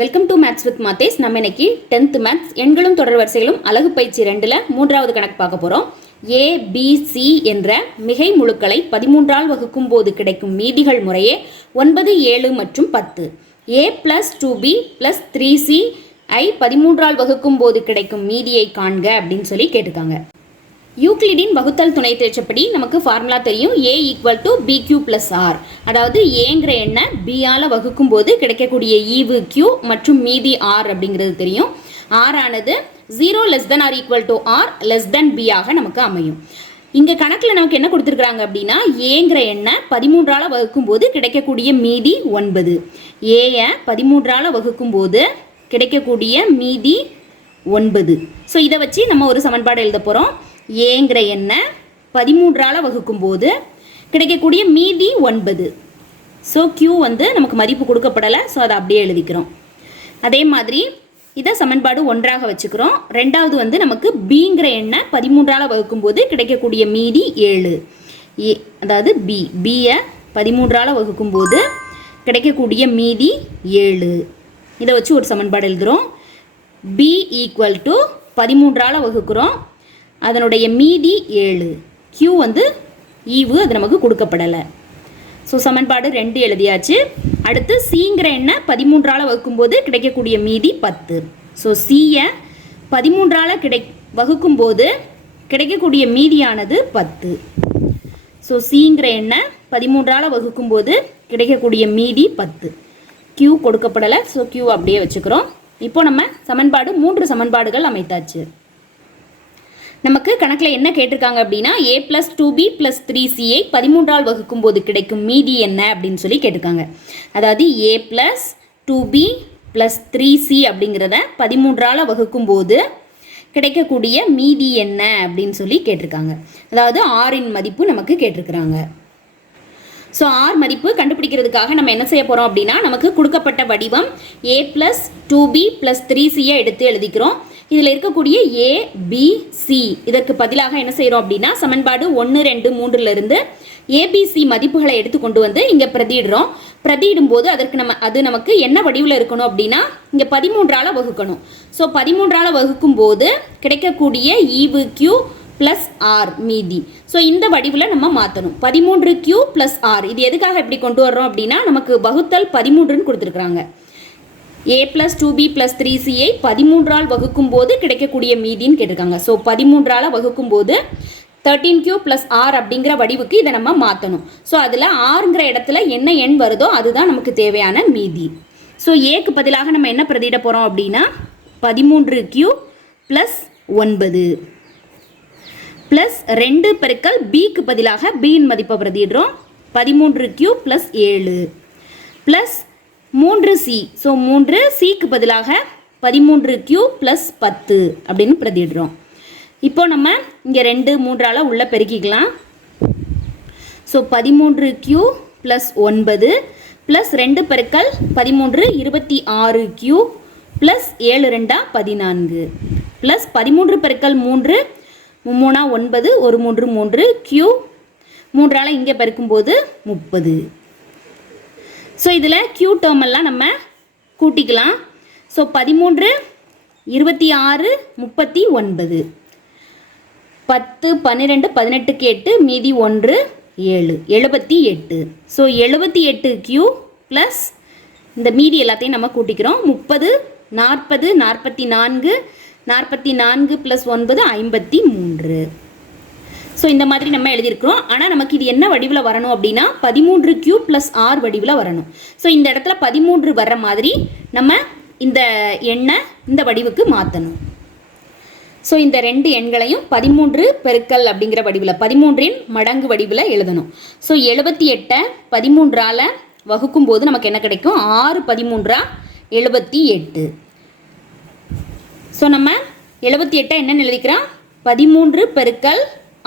Welcome to maths with Mathesh நம்ம இன்னைக்கு tenth maths எண்களும் தொடர் வரிசைகளும் அழகு பயிற்சி ரெண்டில் மூன்றாவது கணக்கு பார்க்க போகிறோம் ஏ பி சி என்ற மிகை முழுக்களை பதிமூன்றால் வகுக்கும் போது கிடைக்கும் மீதிகள் முறையே ஒன்பது ஏழு மற்றும் பத்து. A plus two B plus three C ஐ பதிமூன்றால் வகுக்கும் போது கிடைக்கும் மீதியை காண்க அப்படின்னு சொல்லி கேட்டிருக்காங்க. யூக்ளிடின் வகுத்தல் துணை தேற்றப்படி நமக்கு ஃபார்முலா தெரியும். A equal to B Q plus R அதாவது ஏங்கிற எண்ணை பியால் வகுக்கும் போது கிடைக்கக்கூடிய ஈவு கியூ மற்றும் மீதி ஆர் அப்படிங்கிறது தெரியும். ஆர் ஆனது zero less than R equal to R less than B ஆக நமக்கு அமையும். இங்க கணக்குல நமக்கு என்ன கொடுத்துருக்காங்க அப்படின்னா ஏங்கிற எண்ணை பதிமூன்றால வகுக்கும் போது கிடைக்கக்கூடிய மீதி ஒன்பது. ஏய பதிமூன்றால வகுக்கும் போது கிடைக்கக்கூடிய மீதி ஒன்பது. ஸோ இதை வச்சு நம்ம ஒரு சமன்பாடு எழுத போகிறோம் ஏங்கிற எண்ணை பதிமூன்றால் வகுக்கும் போது கிடைக்கக்கூடிய மீதி ஒன்பது. ஸோ கியூ வந்து நமக்கு மதிப்பு கொடுக்கப்படலை ஸோ அதை அப்படியே எழுதிக்கிறோம். அதே மாதிரி இதை சமன்பாடு ஒன்றாக வச்சுக்கிறோம். ரெண்டாவது வந்து நமக்கு பிங்கிற எண்ணை பதிமூன்றால் வகுக்கும் போது கிடைக்கக்கூடிய மீதி ஏழு. ஏ அதாவது பி பியை பதிமூன்றால் வகுக்கும்போது கிடைக்கக்கூடிய மீதி ஏழு. இதை வச்சு ஒரு சமன்பாடு எழுதுகிறோம் பி ஈக்குவல் டு பதிமூன்றால் வகுக்கிறோம். அதனுடைய மீதி ஏழு. கியூ வந்து ஈவு அது நமக்கு கொடுக்கப்படலை. ஸோ சமன்பாடு ரெண்டு எழுதியாச்சு. அடுத்து சிங்கிற எண்ணை பதிமூன்றால் வகுக்கும்போது கிடைக்கக்கூடிய மீதி பத்து. ஸோ சியை பதிமூன்றால் கிடை வகுக்கும்போது கிடைக்கக்கூடிய மீதியானது பத்து. ஸோ சிங்கிற எண்ணை பதிமூன்றால் வகுக்கும்போது கிடைக்கக்கூடிய மீதி பத்து. கியூ கொடுக்கப்படலை. ஸோ கியூ அப்படியே வச்சுக்கிறோம். இப்போ நம்ம சமன்பாடு மூன்று சமன்பாடுகள் அமைத்தாச்சு. நமக்கு கணக்கில் என்ன கேட்டிருக்காங்க அப்படின்னா A plus two B plus three CI பதிமூன்றால் வகுக்கும் போது கிடைக்கும் மீதி என்ன அப்படின்னு சொல்லி கேட்டிருக்காங்க. அதாவது A plus two B plus three C அப்படிங்கிறத பதிமூன்றால் வகுக்கும் போது கிடைக்கக்கூடிய மீதி என்ன அப்படின்னு சொல்லி கேட்டிருக்காங்க. அதாவது ஆறின் மதிப்பு நமக்கு கேட்டிருக்கிறாங்க. ஸோ ஆர் மதிப்பு கண்டுபிடிக்கிறதுக்காக நம்ம என்ன செய்ய போகிறோம் அப்படின்னா நமக்கு கொடுக்கப்பட்ட வடிவம் A plus two B plus three சியை எடுத்து எழுதிக்கிறோம். இதில் இருக்கக்கூடிய ஏ பி சி இதற்கு பதிலாக என்ன செய்கிறோம் அப்படின்னா சமன்பாடு ஒன்று ரெண்டு மூன்றுலேருந்து ஏபிசி மதிப்புகளை எடுத்து கொண்டு வந்து இங்கே பிரதியிடுறோம். பிரதியிடும் போது அதற்கு நம்ம அது நமக்கு என்ன வடிவில் இருக்கணும் அப்படின்னா இங்கே பதிமூன்றால் வகுக்கணும். ஸோ பதிமூன்றால் வகுக்கும் போது கிடைக்கக்கூடிய ஈவு கியூ ப்ளஸ் ஆர் மீதி. ஸோ இந்த வடிவில் நம்ம மாற்றணும் பதிமூன்று கியூ ப்ளஸ் ஆர் இது எதுக்காக இப்படி கொண்டு வர்றோம் அப்படின்னா நமக்கு வகுத்தல் பதிமூன்றுன்னு கொடுத்துருக்குறாங்க. A plus two b plus three சியை பதிமூன்றால் வகுக்கும் போது கிடைக்கக்கூடிய மீதின்னு கேட்டிருக்காங்க. ஸோ பதிமூன்றால் வகுக்கும் போது தேர்ட்டீன் கியூ ப்ளஸ் ஆர் அப்படிங்கிற வடிவுக்கு இதை நம்ம மாற்றணும் ஸோ அதில் ஆறுங்கிற இடத்துல என்ன எண் வருதோ அதுதான் நமக்கு தேவையான மீதி. ஸோ ஏக்கு பதிலாக நம்ம என்ன பிரதியிட போகிறோம் அப்படின்னா பதிமூன்று கியூ ப்ளஸ் ஒன்பது. ப்ளஸ் ரெண்டு பெருக்கல் பிக்கு பதிலாக பியின் மதிப்பை பிரதியிடுறோம். பதிமூன்று கியூ ப்ளஸ் ஏழு. ப்ளஸ் மூன்று சி ஸோ மூன்று சிக்கு பதிலாக பதிமூன்று கியூ ப்ளஸ் பத்து அப்படின்னு பிரதிடுறோம் இப்போ நம்ம இங்கே ரெண்டு மூன்றால் உள்ள பெருக்கிக்கலாம். ஸோ பதிமூன்று கியூ ப்ளஸ் ஒன்பது ப்ளஸ் ரெண்டு பெருக்கல் பதிமூன்று இருபத்தி ஆறு கியூ ப்ளஸ் ஏழு ரெண்டா பதினான்கு. ப்ளஸ் பதிமூன்று பெருக்கல் மூன்று மூணா ஒன்பது ஒரு மூன்று மூன்று கியூ மூன்றால் இங்கே பெருக்கும்போது முப்பது. ஸோ இதில் கியூ டேர்மெல்லாம் நம்ம கூட்டிக்கலாம். ஸோ பதிமூன்று இருபத்தி ஆறு முப்பத்தி ஒன்பது. பத்து பன்னிரெண்டு பதினெட்டுக்கு எட்டு மீதி ஒன்று ஏழு எழுபத்தி எட்டு. ஸோ எழுபத்தி எட்டு கியூ ப்ளஸ் இந்த மீதி எல்லாத்தையும் நம்ம கூட்டிக்கிறோம். முப்பது நாற்பது நாற்பத்தி நான்கு நாற்பத்தி நான்கு ப்ளஸ் ஒன்பது ஐம்பத்தி மூன்று. ஸோ இந்த மாதிரி நம்ம எழுதியிருக்கிறோம். ஆனால் நமக்கு இது என்ன வடிவில் வரணும் அப்படின்னா பதிமூன்று கியூ ப்ளஸ் ஆர் வடிவில் வரணும். ஸோ இந்த இடத்துல பதிமூன்று வர்ற மாதிரி நம்ம இந்த எண்ணை இந்த வடிவுக்கு மாற்றணும் ஸோ இந்த ரெண்டு எண்களையும் பதிமூன்று பெருக்கல் அப்படிங்கிற வடிவில் பதிமூன்றின் மடங்கு வடிவில் எழுதணும். ஸோ எழுபத்தி எட்டை பதிமூன்றால் வகுக்கும் போது நமக்கு என்ன கிடைக்கும்? ஆறு பதிமூன்றா எழுபத்தி எட்டு ஸோ நம்ம எழுபத்தி எட்டை என்னென்னு எழுதிக்கிறோம்? பதிமூன்று பெருக்கல்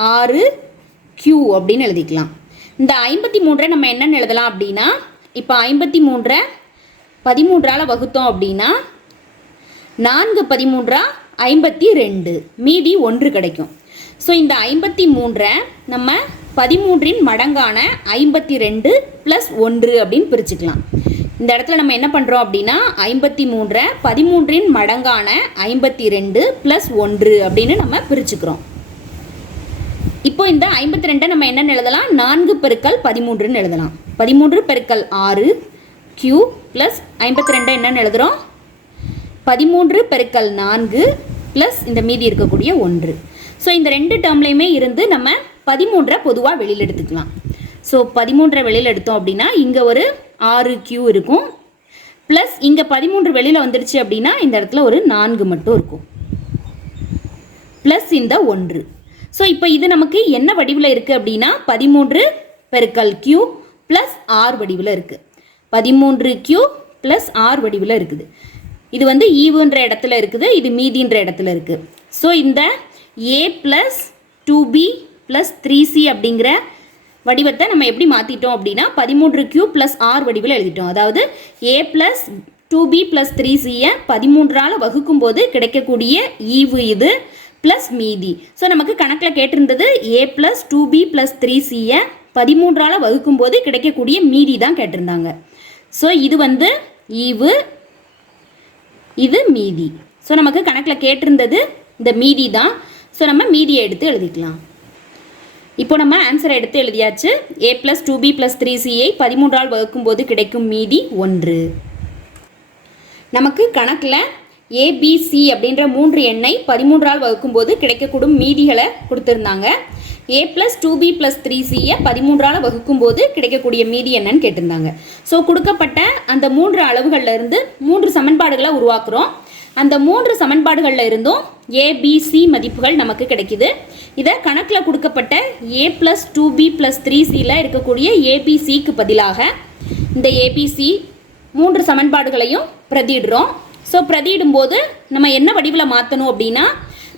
ஆறு கியூ அப்படின்னு எழுதிக்கலாம். இந்த ஐம்பத்தி மூன்றை நம்ம என்னென்னு எழுதலாம் அப்படின்னா இப்போ ஐம்பத்தி மூன்றை பதிமூன்றால் வகுத்தோம் அப்படின்னா நான்கு பதிமூன்றா ஐம்பத்தி ரெண்டு மீதி ஒன்று கிடைக்கும். ஸோ இந்த ஐம்பத்தி மூன்றை நம்ம பதிமூன்றின் மடங்கான ஐம்பத்தி ரெண்டு ப்ளஸ் ஒன்று அப்படின்னு பிரிச்சுக்கலாம். இந்த இடத்துல நம்ம என்ன பண்ணுறோம் அப்படின்னா ஐம்பத்தி மூன்றை பதிமூன்றின் மடங்கான ஐம்பத்தி ரெண்டு ப்ளஸ் ஒன்று அப்படின்னு நம்ம பிரிச்சுக்கிறோம். இப்போ இந்த ஐம்பத்தி ரெண்டை நம்ம என்னன்னு எழுதலாம்? நான்கு பெருக்கல் பதிமூன்றுன்னு எழுதலாம். பதிமூன்று பெருக்கல் ஆறு கியூ ப்ளஸ் ஐம்பத்தி ரெண்டை என்னென்னு எழுதுகிறோம் பதிமூன்று பெருக்கல் நான்கு ப்ளஸ் இந்த மீதி இருக்கக்கூடிய ஒன்று. ஸோ இந்த ரெண்டு டேர்ம்லையுமே இருந்து நம்ம பதிமூன்றை பொதுவாக வெளியில் எடுத்துக்கலாம். ஸோ பதிமூன்றை வெளியில் எடுத்தோம் அப்படின்னா இங்கே ஒரு ஆறு கியூ இருக்கும். ப்ளஸ் இங்கே பதிமூன்று வெளியில் வந்துடுச்சு அப்படின்னா இந்த இடத்துல ஒரு நான்கு மட்டும் இருக்கும். ப்ளஸ் இந்த ஒன்று. ஸோ இப்போ இது நமக்கு என்ன வடிவில் இருக்குது அப்படின்னா பதிமூன்று பெருக்கல் கியூ ப்ளஸ் ஆர் வடிவில் இருக்குது பதிமூன்று கியூ ப்ளஸ் ஆர் வடிவில் இருக்குது. இது வந்து ஈவுன்ற இடத்துல இருக்குது இது மீதின்ற இடத்துல இருக்குது ஸோ இந்த a plus two b plus three c அப்படிங்கிற வடிவத்தை நம்ம எப்படி மாற்றிட்டோம் அப்படின்னா பதிமூன்று கியூ ப்ளஸ் ஆர் வடிவில் எழுதிட்டோம். அதாவது A plus two B plus three சியை பதிமூன்றால் வகுக்கும்போது கிடைக்கக்கூடிய ஈவு இது. ப்ளஸ் மீதி. ஸோ நமக்கு கணக்கில் கேட்டிருந்தது a plus two b plus three சியை பதிமூன்றால் வகுக்கும் போது கிடைக்கக்கூடிய மீதி தான் கேட்டிருந்தாங்க. ஸோ இது வந்து ஈவு இது மீதி. ஸோ நமக்கு கணக்கில் கேட்டிருந்தது இந்த மீதி தான். ஸோ நம்ம மீதியை எடுத்து எழுதிக்கலாம். இப்போ நம்ம ஆன்சரை எடுத்து எழுதியாச்சு. A plus two b plus three சியை பதிமூன்றால் வகுக்கும் போது கிடைக்கும் மீதி ஒன்று. நமக்கு கணக்கில் ஏபிசி அப்படின்ற மூன்று எண்ணை பதிமூன்றால் வகுக்கும் போது கிடைக்கக்கூடும் மீதிகளை கொடுத்துருந்தாங்க. A plus two b plus three சியை பதிமூன்றால் வகுக்கும் போது கிடைக்கக்கூடிய மீதி என்னன்னு கேட்டிருந்தாங்க. ஸோ கொடுக்கப்பட்ட அந்த மூன்று அளவுகளில் இருந்து மூன்று சமன்பாடுகளை உருவாக்குறோம். அந்த மூன்று சமன்பாடுகளில் இருந்தும் ஏபிசி மதிப்புகள் நமக்கு கிடைக்குது. இதை கணக்கில் கொடுக்கப்பட்ட a plus two b plus three சியில் இருக்கக்கூடிய ஏபிசிக்கு பதிலாக இந்த ஏபிசி மூன்று சமன்பாடுகளையும் பிரதிடுறோம் ஸோ பிரதியிடும்போது நம்ம என்ன வடிவில் மாற்றணும் அப்படின்னா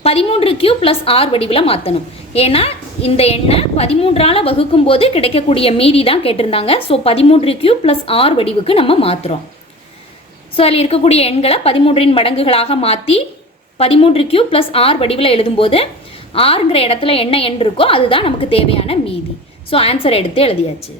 பதிமூன்று கியூ ப்ளஸ் ஆர் வடிவில் மாற்றணும் ஏன்னா இந்த எண்ணை பதிமூன்றால் வகுக்கும் போது கிடைக்கக்கூடிய மீதி தான் கேட்டிருந்தாங்க. ஸோ பதிமூன்று கியூ ப்ளஸ் ஆர் வடிவுக்கு நம்ம மாற்றுறோம் ஸோ அதில் இருக்கக்கூடிய எண்களை பதிமூன்றின் மடங்குகளாக மாற்றி பதிமூன்று கியூ ப்ளஸ் ஆர் வடிவில் எழுதும்போது ஆறுங்கிற இடத்துல என்ன எண் இருக்கோ அதுதான் நமக்கு தேவையான மீதி. ஸோ ஆன்சர் எடுத்து எழுதியாச்சு.